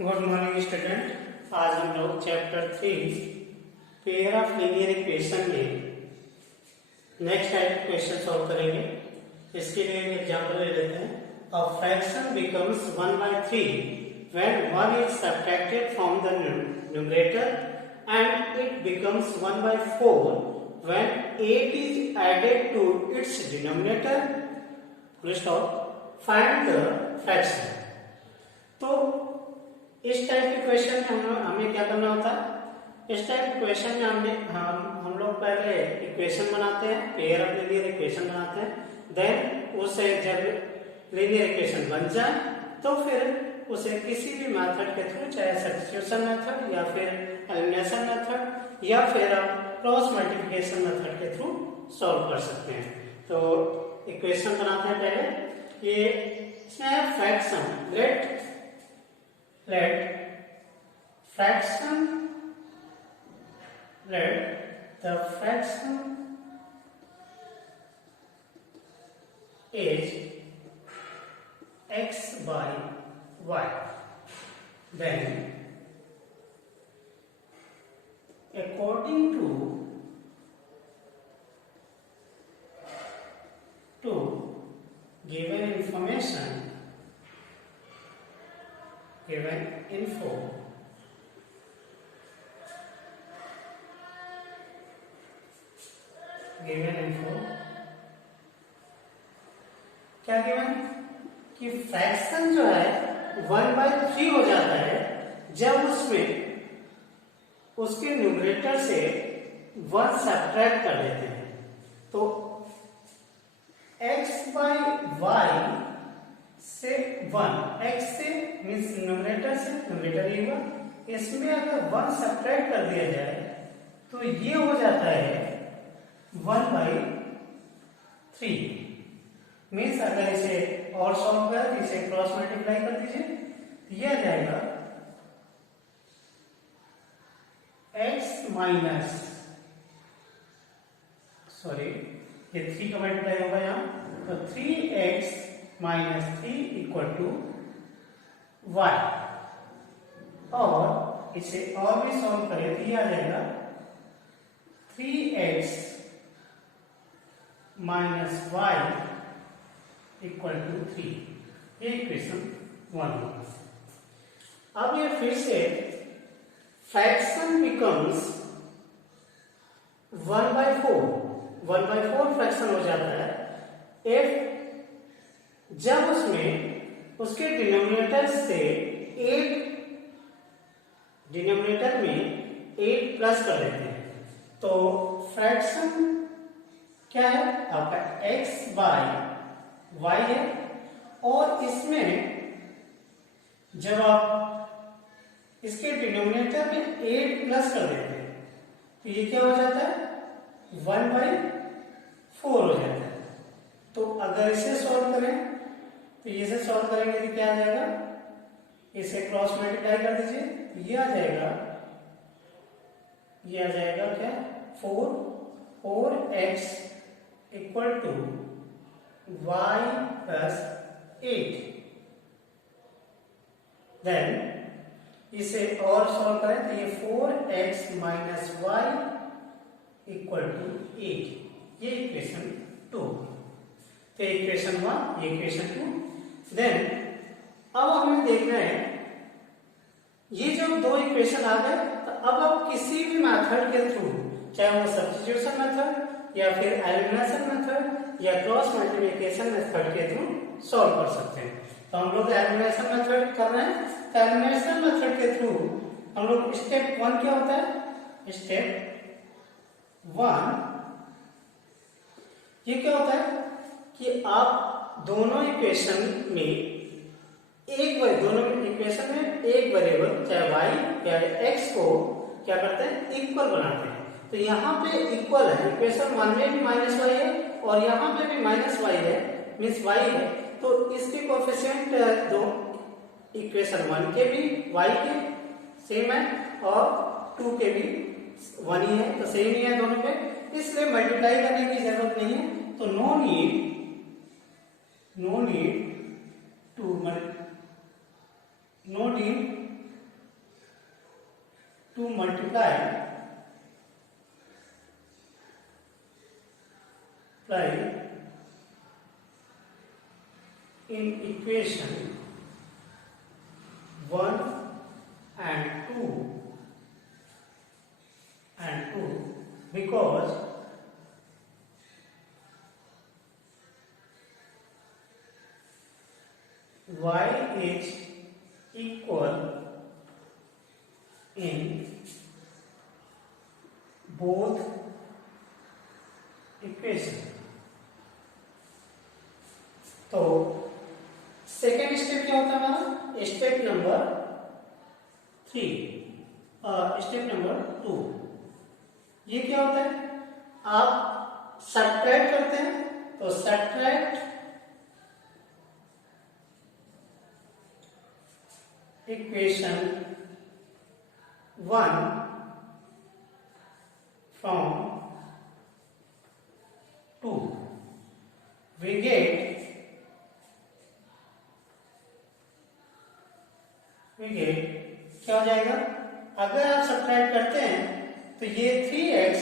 Good morning student. आज हम लोग chapter 3 pair of linear equation में नेक्स्ट टाइप क्वेश्चन सॉल्व करेंगे। इसके लिए एग्जांपल ले लेते हैं। A fraction becomes 1/3 when 1 is subtracted from the numerator and it becomes 1/4 when 8 is added to its denominator. Full stop. Find the fraction. तो इस type के क्वेश्चन में हमें क्या करना होता है? इस टाइप के क्वेश्चन में हम लोग पहले इक्वेशन बनाते हैं, पेयर ऑफ लीनियर इक्वेशन बनाते हैं। देन उसे जब लीनियर इक्वेशन बन जाए तो फिर उसे किसी भी मेथड के थ्रू, चाहे सब्स्टिट्यूशन मेथड या फिर एलिमिनेशन मेथड या फिर आप क्रॉस मल्टीप्लिकेशन मेथड के थ्रू सॉल्व कर सकते हैं। तो इक्वेशन बनाते हैं पहले। ये इसमें fraction let the fraction is x by y. Then according to given information, given info, क्या गिवन कि फ्रैक्शन जो है 1/3 हो जाता है जब उसमें उसके न्यूमरेटर से 1 सब्ट्रैक्ट कर देते हैं। तो x by y से 1, x से मीन्स न्यूमरेटर से, न्यूमरेटर ही हुआ, इसमें अगर 1 सब्ट्रैक्ट कर दिया जाए तो ये हो जाता है 1/3। मीन्स अगर इसे और सॉल्व कर, इसे क्रॉस मल्टीप्लाई कर दीजिए, ये आ जाएगा x माइनस, सॉरी ये 3 का मल्टीप्लाई होगा यहाँ, तो 3x minus 3 equal to y। और इसे और भी सॉल्व करें तो ये आ जाएगा 3x minus y equal to 3। ये इक्वेशन 1 होगा। अब ये फिर से फ्रैक्शन बिकम्स 1/4 फ्रैक्शन हो जाता है if जब उसमें उसके डिनोमिनेटर से 8 में 8 प्लस कर देते हैं। तो फ्रैक्शन क्या है आपका x बाय y है, और इसमें जब आप इसके डिनोमिनेटर में 8 प्लस कर देते हैं तो ये क्या हो जाता है 1/4 हो जाता है। तो अगर इसे सॉल्व करें तो इसे सॉल्व करेंगे तो क्या आ जाएगा, इसे क्रॉस मल्टीप्लाई कर दीजिए तो ये आ जाएगा क्या 4x equal to y plus 8। Then इसे और सॉल्व करें तो ये 4x minus y equal to 8। ये इक्वेशन 2। तो इक्वेशन 1, ये इक्वेशन 2। देन अब हमें देखना है ये जो 2 इक्वेशन आ गए, तो अब आप किसी भी मेथड के थ्रू, चाहे वो सब्स्टिट्यूशन मेथड या फिर एलिमिनेशन मेथड या क्रॉस मल्टीप्लिकेशन मेथड के थ्रू सॉल्व कर सकते हैं। तो हम लोग एलिमिनेशन मेथड कर रहे हैं, तो एलिमिनेशन मेथड के थ्रू हम लोग स्टेप 1 क्या होता है, स्टेप 1 ये क्या होता है कि आप दोनों इक्वेशन में एक वेरिएबल चाहे y या x को क्या करते हैं, इक्वल बनाते हैं। तो यहाँ पे इक्वल है, इक्वेशन 1 में भी माइनस y है और यहाँ पे भी माइनस y है, मीन्स y है। तो इसके कोएफिशिएंट दो इक्वेशन 1 के भी y के सेम है और 2 के भी 1 ही है, तो सेम ही है दोनों पे, इसलिए मल्टीप्लाई करने की जरूरत नहीं है। तो no need multiply in equation 1 and 2 because y is equal in both equation. तो सेकेंड स्टेप क्या होता है हमारा? Step number 3, step number 2। ये क्या होता है? आप सब्ट्रैक्ट करते हैं, तो subtract equation 1 from 2 we get क्या हो जाएगा? अगर आप सब्ट्रैक्ट करते हैं तो ये 3x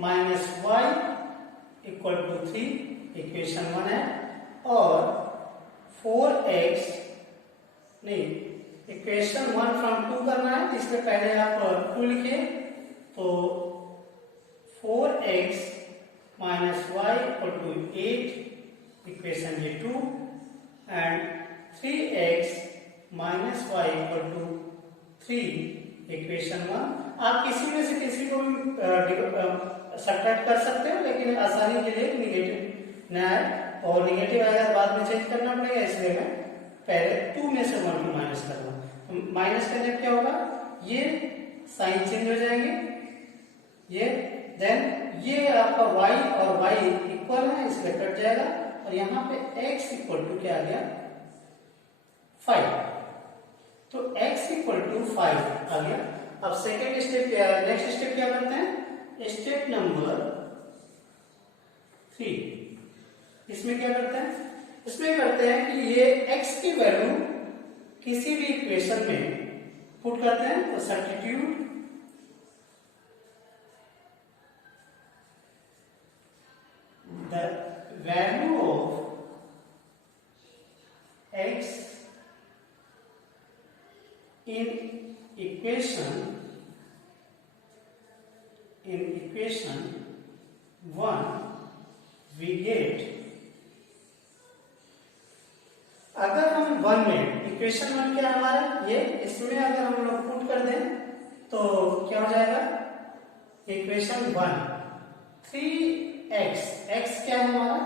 minus y equal to 3 equation 1 है, और 4x नहीं, इक्वेशन 1 फ्रॉम 2 करना है, इसमें पहले आप 2 लिखिए, तो 4x minus y equal to 8 equation ये 2 and 3x minus y equal to 3 equation 1। आप किसी में से किसी को भी सब्ट्रैक्ट कर सकते हो, लेकिन आसानी के लिए निगेटिव न आए, और निगेटिव आएगा बाद में चेंज करना पड़ेगा, इसलिए मैं पहले 2 में से 1 को माइनस कर रहा हूं। माइनस करने पर क्या होगा? ये साइन चेंज हो जाएंगे, ये देन ये आपका y और y इक्वल है, इसलिए कट जाएगा, और यहाँ पे x इक्वल टू क्या आ गया? 5। तो x इक्वल टू 5 आ गया। अब सेकेंड स्टेप क्या, नेक्स्ट स्टेप क्या करते हैं? Step number 3। इसमें क्या करते हैं? इसमें करते हैं कि ये x की वैल्यू किसी भी इक्वेशन में पुट करते हैं, तो substitute the value of x in equation 1 we get, अगर हम 1 में इक्वेशन 1 क्या है हमारा ये, इसमें अगर हम लोग पुट कर दें तो क्या हो जाएगा? इक्वेशन 1 3x, x क्या है हमारा?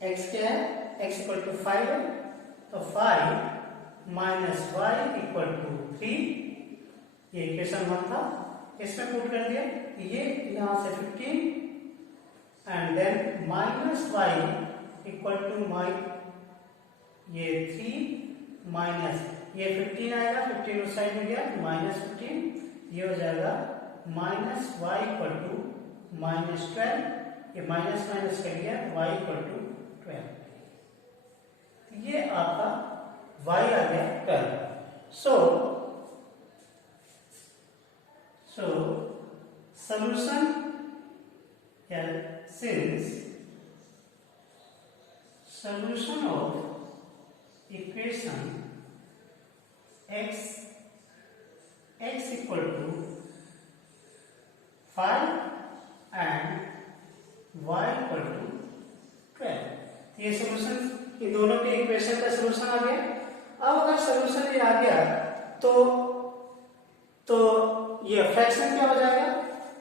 x क्या है? x इक्वल टू 5 है, तो 5 माइनस y इक्वल टू 3, ये इक्वेशन 1 था, इसमें पुट कर दिया, ये यहां से 15 and then minus y equal to ये 3 माइनस ये 15 आएगा, 15 उस साइड में गया, माइनस 15, ये हो जाएगा minus y equal to minus 12, ये माइनस माइनस कर गया, y इक्वल टू 12, ये आपका y आ गया 12। सो solution since solution of equation x equal to 5 and y equal to 12, ये सॉल्यूशन, इन दोनों के इक्वेशन का सॉल्यूशन आ गया। अब अगर सॉल्यूशन ये आ गया तो ये फ्रैक्शन क्या हो जाएगा?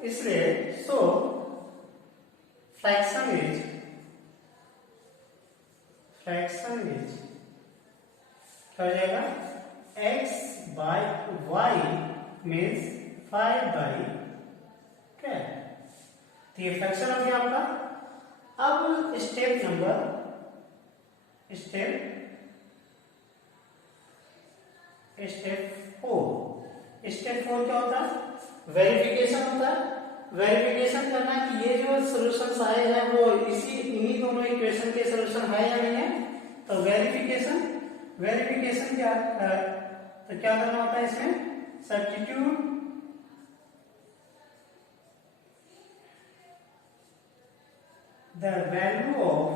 इसलिए सो फ्रैक्शन इज क्या हो जाएगा? x by y मीन्स 5/12, तो ये फ्रैक्शन हो गया आपका। अब स्टेप 4 क्या होता है? वेरिफिकेशन होता है। वेरिफिकेशन करना है कि ये जो सॉल्यूशंस आए हैं वो इन्हीं दोनों इक्वेशन के सॉल्यूशन है या नहीं है। तो वेरिफिकेशन वेरिफिकेशन क्या तो क्या करना होता है इसमें, substitute the value of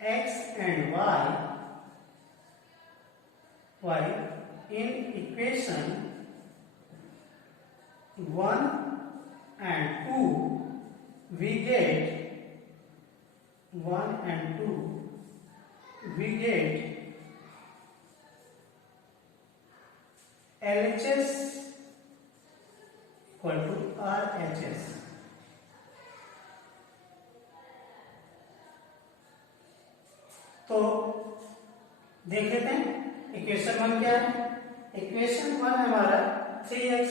x and y in equation 1 and 2 we get 1 and 2 we get LHS equal to RHS. तो देख लेते हैं इक्वेशन 1 क्या है। इक्वेशन 1 हमारा 3x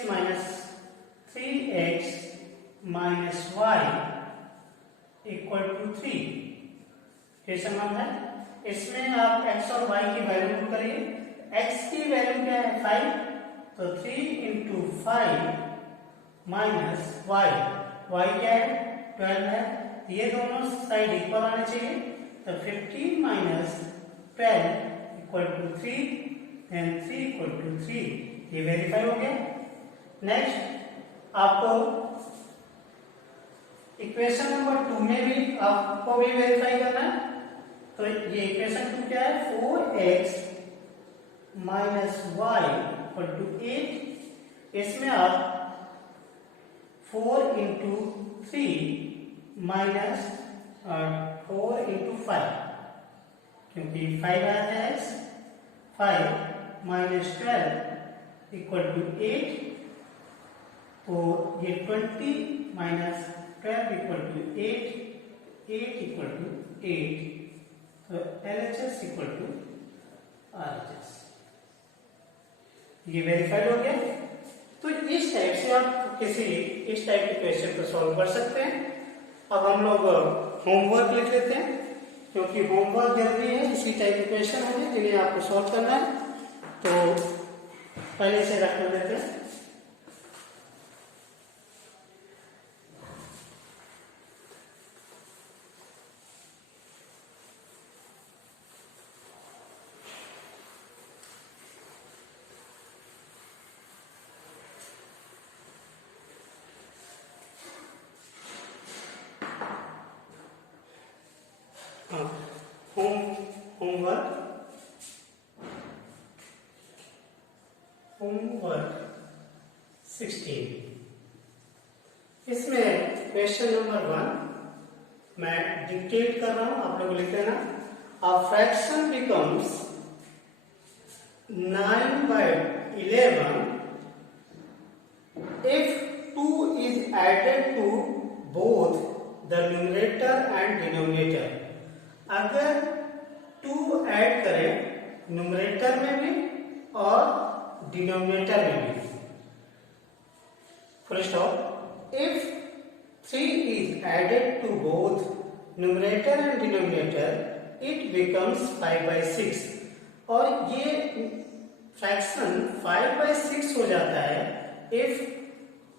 minus y equal to 3 equation 1 है। इसमें आप x और y की वैल्यू पुट करिए। x की वैल्यू क्या है 5, तो 3 इंटू 5 माइनस y, y क्या है 12 है। ये दोनों साइड इक्वल आने चाहिए, तो 15 minus 12 equal to 3 and 3 equal to 3, ये वेरीफाई हो गया। नेक्स्ट आपको इक्वेशन नंबर 2 में भी आपको भी वेरीफाई करना है। तो ये इक्वेशन 2 क्या है, 4x minus y equal to 8। इसमें आप 4 इंटू 3 माइनस 4 इंटू 5, क्योंकि 5 आया था x, 5 माइनस 12 इक्वल टू 8, तो ये 20 minus 12 equal to 8, 8 equal to 8, तो LHS इक्वल टू RHS, ये वेरीफाइड हो गया। तो इस टाइप से आप किसी इस टाइप के क्वेश्चन को सॉल्व कर सकते हैं। अब हम लोग होमवर्क लिख लेते हैं, क्योंकि होमवर्क जरूरी है। इसी टाइप के क्वेश्चन होंगे जिन्हें आपको सॉल्व करना है, तो पहले से रख लेते हैं। होमवर्क 16, इसमें क्वेश्चन नंबर 1 मैं डिक्टेट कर रहा हूं, आप लोग लिख लेना। अ fraction becomes 9/11 if 2 is added to both the numerator and denominator। अगर 2 ऐड करें न्यूमरेटर में भी और डिनोमिनेटर में भी, full stop. If 3 is added to both numerator and denominator it becomes 5/6, और ये फ्रैक्शन 5/6 हो जाता है इफ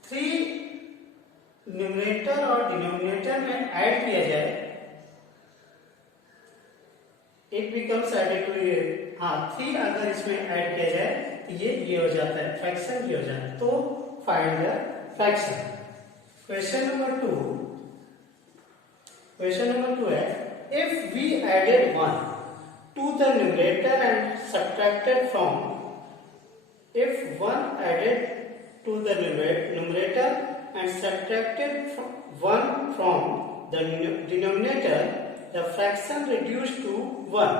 3 न्यूमरेटर और डिनोमिनेटर में ऐड किया जाए। इट बिकम्स एडेड टू, 3 अगर इसमें ऐड किया जाए तो ये हो जाता है, फ्रैक्शन ये हो जाता है। तो find the fraction. Question number 2 है, if we added 1 to the numerator and subtracted from, if 1 added to the numerator and subtracted 1 from the denominator, the fraction reduced to 1।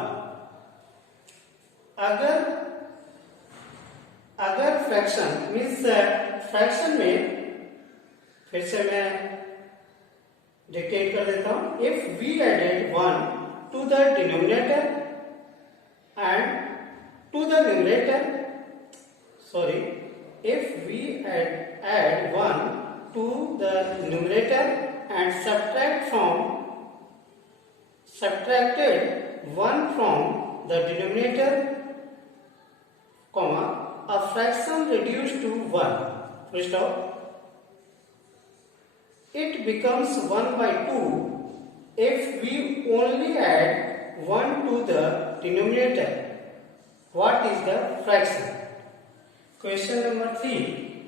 अगर फ्रैक्शन मीन्स फ्रैक्शन में, फिर से मैं dictate कर देता हूं। If we added 1 to the denominator and to the numerator, sorry, if we add 1 to the numerator and subtracted 1 from the denominator, comma, a fraction reduced to 1, full stop, it becomes 1/2 if we only add 1 to the denominator, what is the fraction? Question number 3.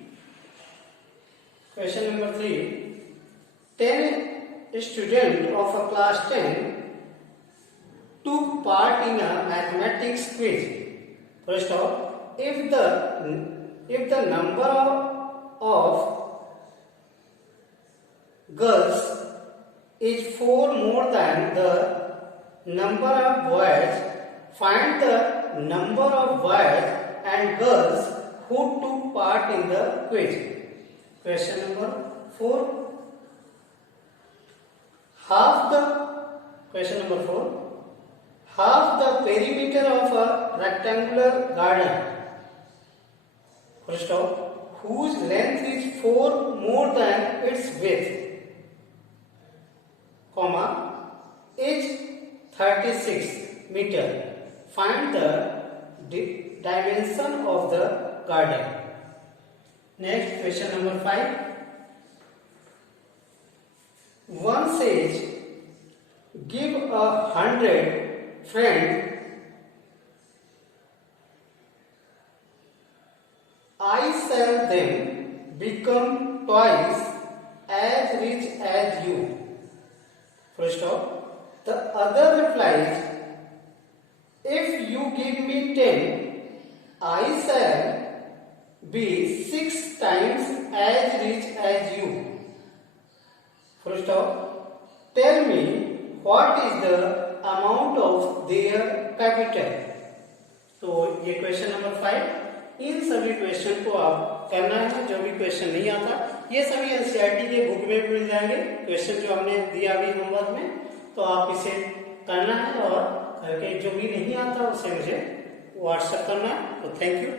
Question number 3. 10 students of a class 10 took part in a mathematics quiz. First of all, if the number of girls is 4 more than the number of boys, find the number of boys and girls who took part in the quiz. Question number 4. Question number 4. Half the perimeter of a rectangular garden, first of whose length is 4 more than its width, comma, is 36 meter. Find the dimension of the garden. Next, question number 5. One says, give 100 friends I shall them become twice as rich as you. First of, the other replies, if you give me 10, I shall be 6 times as rich as you. First of, tell me what is the amount of their capital. तो ये question number 5. इन सभी question को आप करना है. जो भी question नहीं आता ये सभी एनसीईआरटी के बुक में भी मिल जाएंगे. क्वेश्चन जो हमने दिया अभी होमवर्क में, तो आप इसे करना है और करके जो भी नहीं आता उसे मुझे व्हाट्सएप करना है. तो थैंक यू.